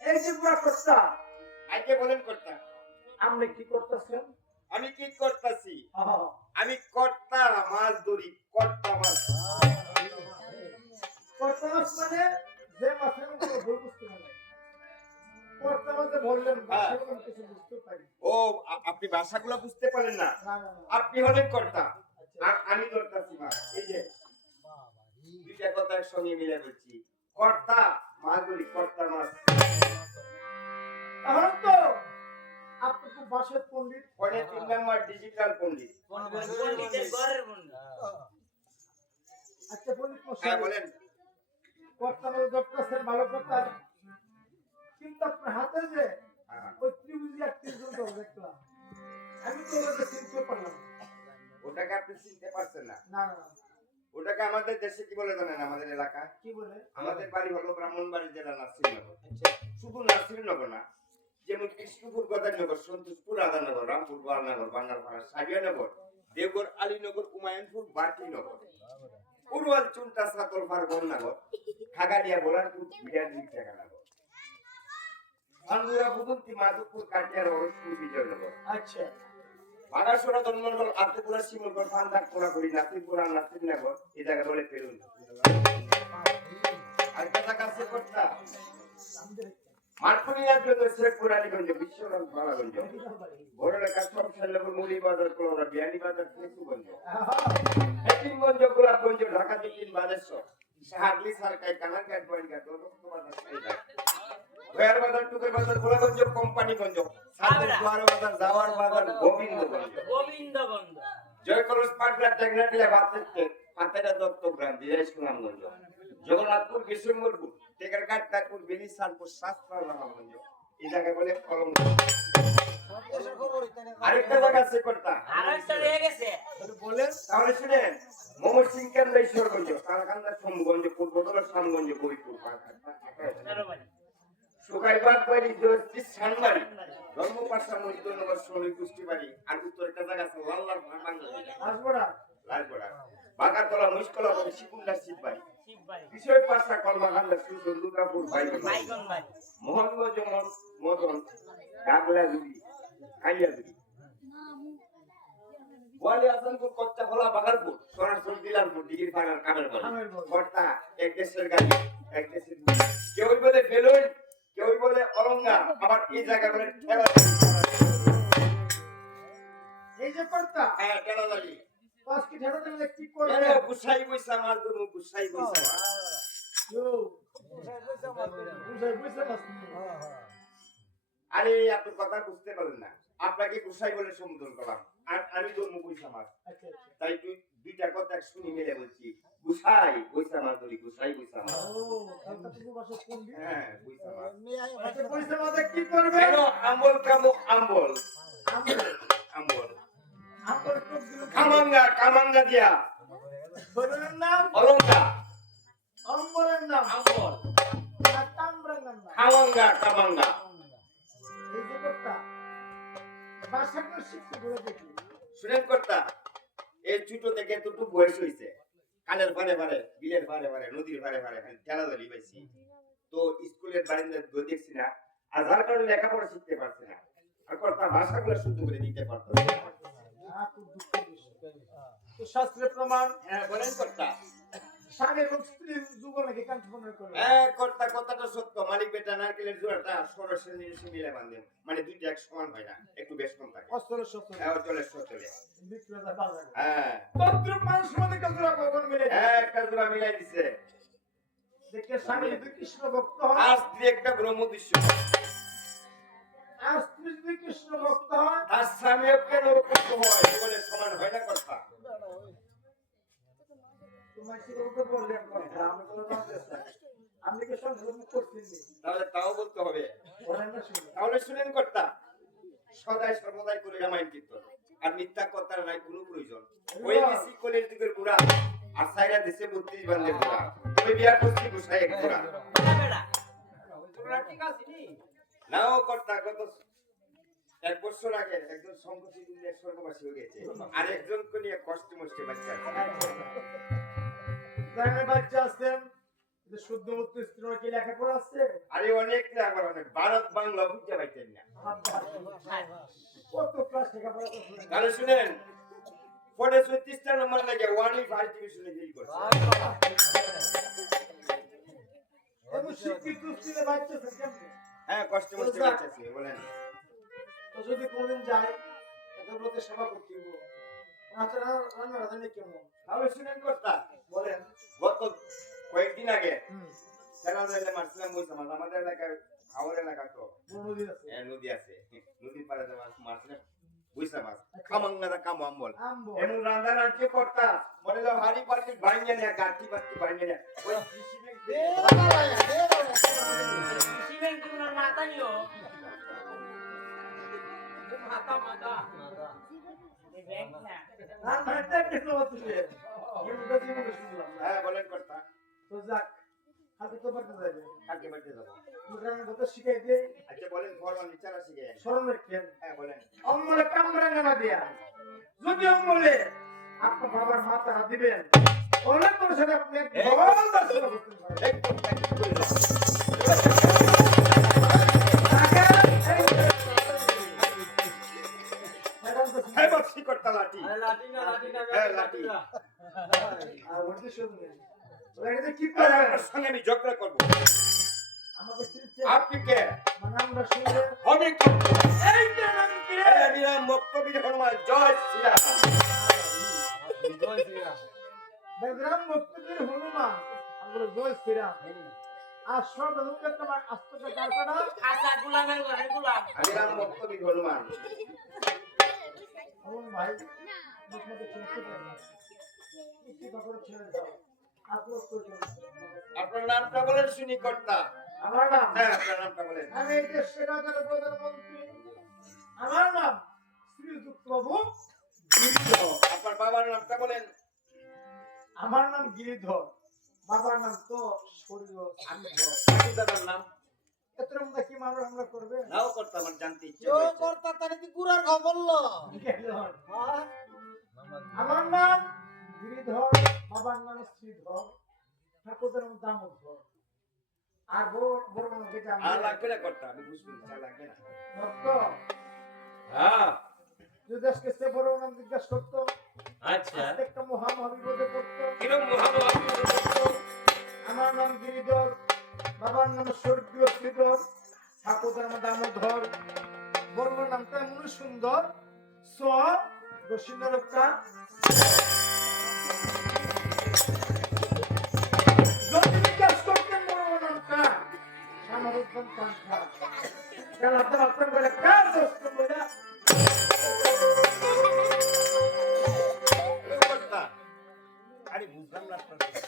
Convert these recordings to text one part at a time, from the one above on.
এই যে পুরা কর্তা আজকে বলেন কর্তা আপনি কি করতেছেন? আমি কি করতেছি আমি কর্তা মাছ ধরি কর্তা মাছ কর্তা মাছ মানে যে মাছের কোনো ভুল বুঝতে পারে কর্তা মাছে বললেন সেরকম কিছু বুঝতে পারি ও আপনি ভাষাগুলো বুঝতে পারেন না না না আপনি হলেন কর্তা আর আমি ধরতাছি মাছ এই যে দুইটা কথা একসঙ্গে মিলে বলছি কর্তা মাছ ধরি কর্তা মাছ তাহলে তো আপনি তো ভাষার পণ্ডিত পরে 3 নাম্বার ডিজিটাল পণ্ডিত পণ্ডিতের ঘরের পণ্ডিত আচ্ছা পণ্ডিত হ্যাঁ মশাই বলেন কর্তা মাছ ধরতেছেন ভালো কথা কিন্তু আপনার হাতে যে ওই ত্রিভুজি আকৃতির জন্য দেখলাম আমি তো ওটা চিনতে পারলাম ওটাকে আপনি চিনতে পারছেন না না না ওটাকে আমাদের দেশে কি বলে জানেন আমাদের এলাকায় কি বলে আমাদের বাড়ি হলো ব্রাহ্মণবাড়ি জেলা নাসিরনগর শুধু নাসিরনগর না যেমন কৃষ্ণপুর গদারনগর সন্তোষপুর রাধানগর রামপুর গোয়ালনগর বান্নারপাড়া সাবিয়ানগর দেবগড় আলীনগর উমায়নপুর বার্কিনগর উরওয়াল চুনটা সাতলপাড় বননগর খাগাড়িয়া বোলারপুর বিরাজী টাকানগর ভাঙ্গুরা বুদন্তি মাধবপুর কাটিয়ার অরসপুর বিজয়নগর আচ্ছা বাগাসোড়া ধর্মনগর আত্মপুরা শিমলগড় ফান্দাক পোড়াগুড়ি নাসিরপুরা নাসিরনগর এই জায়গা বলে ফেরুন আরেকটা জায়গা আছে কর্তা মার্কনিয়ার জন্য শেরপুর আলীগঞ্জ বিশ্বনাথ বালাগঞ্জ বড়লেখা সব সাল্লাপুর মুলি বাজার কলরা বিয়ানি বাজার কেতুগঞ্জ হেকিমগঞ্জ গোলাপগঞ্জ ঢাকা দক্ষিণ বালেশ্বর শাহাদলি সরকারি কানারঘাট বড়ঘাট দৌলতপুর বাজার সাইদার ভয়ার বাজার টুকের বাজার গোলাগঞ্জ কোম্পানিগঞ্জ সাদর দুয়ার বাজার জাওয়ার বাজার গোবিন্দগঞ্জ জয়কলস পাটগ্রাম টেকনাটিয়া বাতেতে পাতেরা দত্তগ্রাম দিরাই সুনামগঞ্জ জগন্নাথপুর বিশ্বম্বরপুর টেকারঘাট কাকপুর বেলিসানপুর শাস্ত্রা রামগঞ্জ এই জায়গা বলে কলম আরেকটা জায়গা আছে কর্তা আরেকটা রয়ে গেছে বলেন তাহলে শুনেন মোহাম্মদ সিং কেন্দ্র ঈশ্বরগঞ্জ কারখানা সোমগঞ্জ পূর্বতলা শ্যামগঞ্জ বইপুর সুকাইবাদ বাড়ি জোরচিস সানবাড়ি ধর্মপাশা মজদুরনগর শ্রমিক গোষ্ঠীবাড়ি আর উত্তর একটা জায়গা আছে লাল্লার আসবড়া লালগড়া বাগাতলা মুশকলা শিকুন্ডা শিববাড়ি বিষয় পাশা কলমাকান্দা সুন্দর দুর্গাপুর বাইগন মোহনগঞ্জ মদন ডাগলা জুড়ি কাইয়া জুড়ি ওয়ালি আসানপুর কচ্চা খোলা বাগারপুর সরাসরি দিলারপুর ডিগ্রি ফাইনাল কামের বলে কর্তা এক দেশের গাড়ি এক দেশের কেউ বলে বেলুন কেউ বলে অলঙ্গা আবার এই জায়গা বলে ঠেলা এই যে কর্তা হ্যাঁ ঠেলা দাঁড়ি পাঁচ কি ঠেলা দিলে কি করবে কেন গুসাই বইসা মাছ ধরু গুসাই বইসা আরে আপনি কথা বুঝতে পারলেন না আপনাকে গুসাই বলে সম্বোধন করলাম আর আমি তো বইসা মাছ তাই তুই দুইটা কথা শুনি মিলে বলছি গুসাই বইসা মাছ ধরি গুসাই বইসা মাছ হ্যাঁ বইসা মাছ কি করবে কেন আম্বল কামো আম্বল আম্বল কামাঙ্গা কামাঙ্গা দিয়া নাম অলঙ্গা অম্বরের নাম আম্বল তাম্রাঙ্গার নাম কামাঙ্গা কামাঙ্গা এই যে কর্তা ভাষাগুলো শিখতে বলে দেখি শুনেন কর্তা এই ছোট থেকে এতটুকু বয়স হয়েছে কানের পারে পারে বিলের পারে পারে নদীর পারে পারে খেলাধুলি পাইছি তো স্কুলের বাড়িতে দেখছি না আর যার কারণে লেখাপড়া শিখতে পারছে না আর কর্তা ভাষাগুলো শুদ্ধ করে দিতে পারতো তো শাস্ত্রের প্রমাণ হ্যাঁ বলেন কর্তা স্বামী এবং স্ত্রী যুগলকে কণ্ঠমন্ডল করে হ্যাঁ কর্তা কথাটা সত্য মালিক বেটা নারকেলের জোড়াটা সরাসরি নিয়ে মিলে বাঁধেন মানে দুইটা এক সমান হয় না একটু বেশ কম থাকে অস্ত্র শস্ত্র হ্যাঁ চলে চলে বিক্রেতা বাজারে হ্যাঁ তন্ত্র মানুষ মধ্যে কতটা কখন মিলে হ্যাঁ একটা জোড়া মিলাই দিছে দেখে স্বামী যদি কৃষ্ণ ভক্ত হয় আর স্ত্রী একটা ব্রহ্ম দৃশ্য আর স্ত্রী যদি কৃষ্ণ ভক্ত হয় আর স্বামীও কেন ভক্ত হয় জীবনে সমান হয় না কর্তা তোমার কি বলতে বললেন কথা আমি তো জানতে চাই আপনি কি সংশোধন করছেন তাহলে তাও বলতে হবে বলেন না শুনি তাহলে শুনেন কর্তা সদাই সর্বদাই করে রামায়ণ কীর্তন আর মিথ্যা কথার নাই কোনো প্রয়োজন ওই বেশি কলের যুগের বুড়া আর সাইরা দেশে 32 বান্ধের বুড়া আমি বিয়া করছি গুছাই এক জোড়া বেড়া নাও কর্তা কত 1 বছর আগে একজন সম্পত্তি দুনিয়া স্বর্গবাসী হয়ে গেছে আর একজনকে নিয়ে কষ্ট মষ্টে বাচ্চা আছে। গ্রামের বাচ্চা আছেন যে শুদ্ধ মতো স্ত্রী কি লেখাপড়া আছে আরে অনেক আবার অনেক ভারত বাংলা বুঝতে পারতেন না কত ক্লাস লেখাপড়া করছেন তাহলে শুনেন পরে 36টা নম্বর লাগে ওয়ানলি ফার্স্ট ডিভিশনে ডিল করছে এমন শিক্ষিত স্ত্রী বাচ্চা আছে কেমন হ্যাঁ কষ্ট মষ্টে বাচ্চা আছে বলেন তো যদি কোনদিন যায় তাদের লোকের সেবা করতে হবে আচ্ছা রান্না রাঁধুনি কেমন তাহলে শুনেন কর্তা বলেন গত কয়েকদিন আগে সেনাদারে মারছিলাম বইছে আমাদের এলাকায় খাওয়ার এলাকা তো নদী আছে নদী আছে নদীর পাড়ে মারছিলাম বুঝছা মাছ খামাঙ্গাদা কাম আমবল আমবো এমন রান্না রাঁধতে কর্তা মনে দাও হাড়ি পাটি ভাঙিয়ে নেয় গাঁটি পাটি ভাঙিয়ে নেয় ওই সিমেন্ট তোমার মাথা নিও এই ব্যাংক না না ভাইটা কেন হচ্ছে এটা কি মনে শুনলাম হ্যাঁ বলেন কর্তা তো যাক হাতে তো পারতে যাবে কাকে বাড়তে যাবো মুখরান কথা শিখাই দিয়ে আচ্ছা বলেন ফরমান বিচারা শিখে স্মরণ রাখেন হ্যাঁ বলেন অম্মলে কামরাঙ্গা না দিয়া যদি অম্মলে আপনার বাবার মাথা হাত দিবেন অনেক করে সেটা আপনি ভগবান দর্শন করতে পারবেন একদম প্র্যাকটিস করে দাও। হ্যাঁ বাপসি কর্তা লাঠি হ্যাঁ লাঠি আর বলতে শুনবেন ওটা কি হ্যাঁ, করবেন আপনার সঙ্গে আমি ঝগড়া করবো আমাকে চিনছে আপনি কে মানে আমরা শুনলে আমি আমি রাম মক্কবির হনুমান জয় শ্রীরাম বেদরাম মুক্তির হনুমান আমরা জয় শ্রীরাম আর সর্বদুঃখের তোমার আস্তকে কারখানা খাসা গুলামের ঘরে গুলাম আমি রাম মক্কবির হনুমান হনুমান ভাই মুখমতে ছেড়ে দেন কি বাকরে ছেড়ে দাও আপলোড করে দেন আপনার নামটা বলেন শুনি কর্তা আমার নাম হ্যাঁ আপনার নামটা বলেন আমি এই দেশের রাজার প্রধানমন্ত্রী আমার নাম শ্রীযুক্ত বাবু গিরিধর আপনার বাবার নামটা বলেন আমার নাম গিরিধর বাবার নাম তো শরীর আপনার দাদার নাম এতর মধ্যে কি মামলা হামলা করবে নাও কর্তা আমার জানতে ইচ্ছে ও হয়েছে কর্তা তারে দি কুরার খবর লো গিরিধর। হ্যাঁ আমার নাম গিরিধর বাবার নাম শ্রীধর ঠাকুরের নাম দামোদর আর বড় বড় নামকে আর জানি লাগবে না কর্তা আমি বুঝবো না লাগবে না ভক্ত হ্যাঁ যদি আজকে সে বড় নাম জিজ্ঞাসা করতো আচ্ছা আজকে একটা মহামহাবিপদে পড়তো কিরম মহাভারত আমার নাম গিরিধর বাবার নাম স্বর্গীয় শ্রীধর ঠাকুরের নাম দামোদর বড় নামটা এমন সুন্দর স রসিন্দরকা যদি জিজ্ঞাসা করতেন বড় নামটা আমার উত্তম কান্ঠা কেন আপনার বলে কার দোস্ত বলে কর্তা আরে বুঝলাম না আপনার কথা।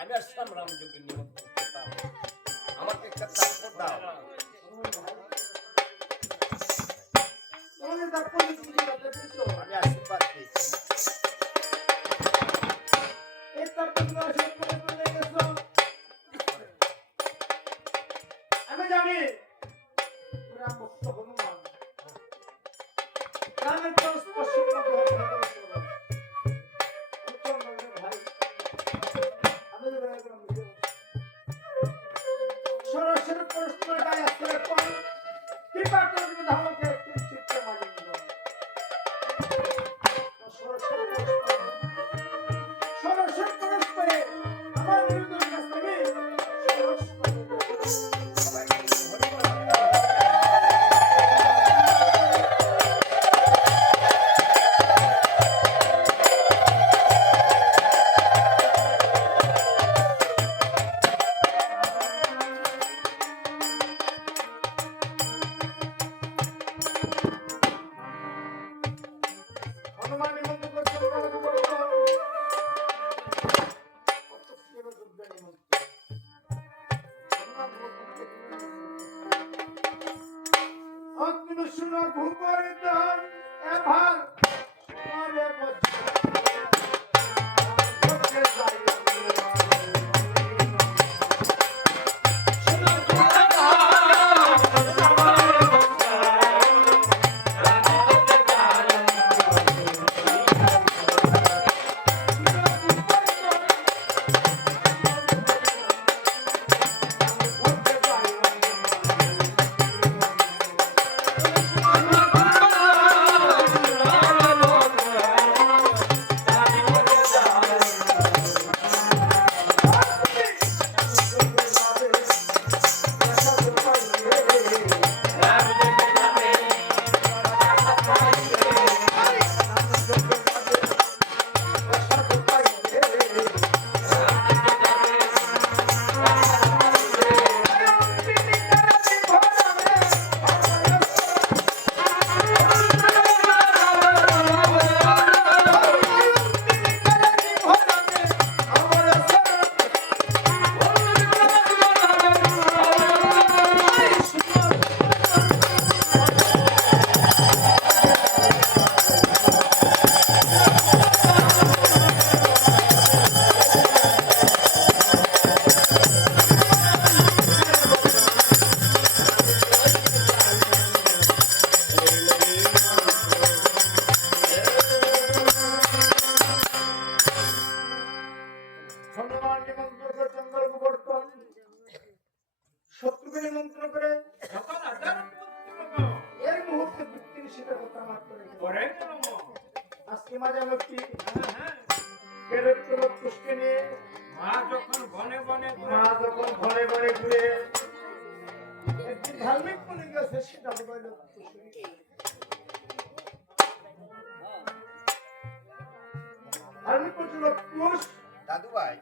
আমি আসলাম রামযোগের নিমন্ত্রণ করতাম আমাকে একটা চাকর দাও তোমাদের তার পরিস্থিতি কথা কিছু আমি আশীর্বাদ পেয়েছি এই তার তুমি আশীর্বাদ করে গেছো আমি জানি রাম ভক্ত হনুমান রামের তো স্পর্শ করতে হবে ভাই আমি যে ভাই সরাসরি পরস্পর গায়ে আসলে কোন কৃপা করে তুমি ধর্মকে চিত্তে মানি সরাসরি পরস্পরে আমার বিরুদ্ধে কাছ থেকে হনুমান নিমন্ত্রণ করছেন প্রভু বলছেন কত সুন্দর যুদ্ধ নিমন্ত্রণ হনুমান বলছেন অগ্নি শুনো ভূপরিতন এভার সোনারে বজ্র বজ্রে যাই আমার নিমন্ত্রণ করে চন্দ্র গোবর্ধন শত্রুকে নিমন্ত্রণ করে এই মুহূর্তে বৃত্তি নিষেধের কথা আমার করে আজকে মাঝে আমি একটি পেরের কোনো পুষ্টি নিয়ে মা যখন ঘনে ঘনে ঘুরে একটি ধার্মিক মনে গেছে সেটা মোবাইল ধার্মিক ছিল পুষ দাদু ভাই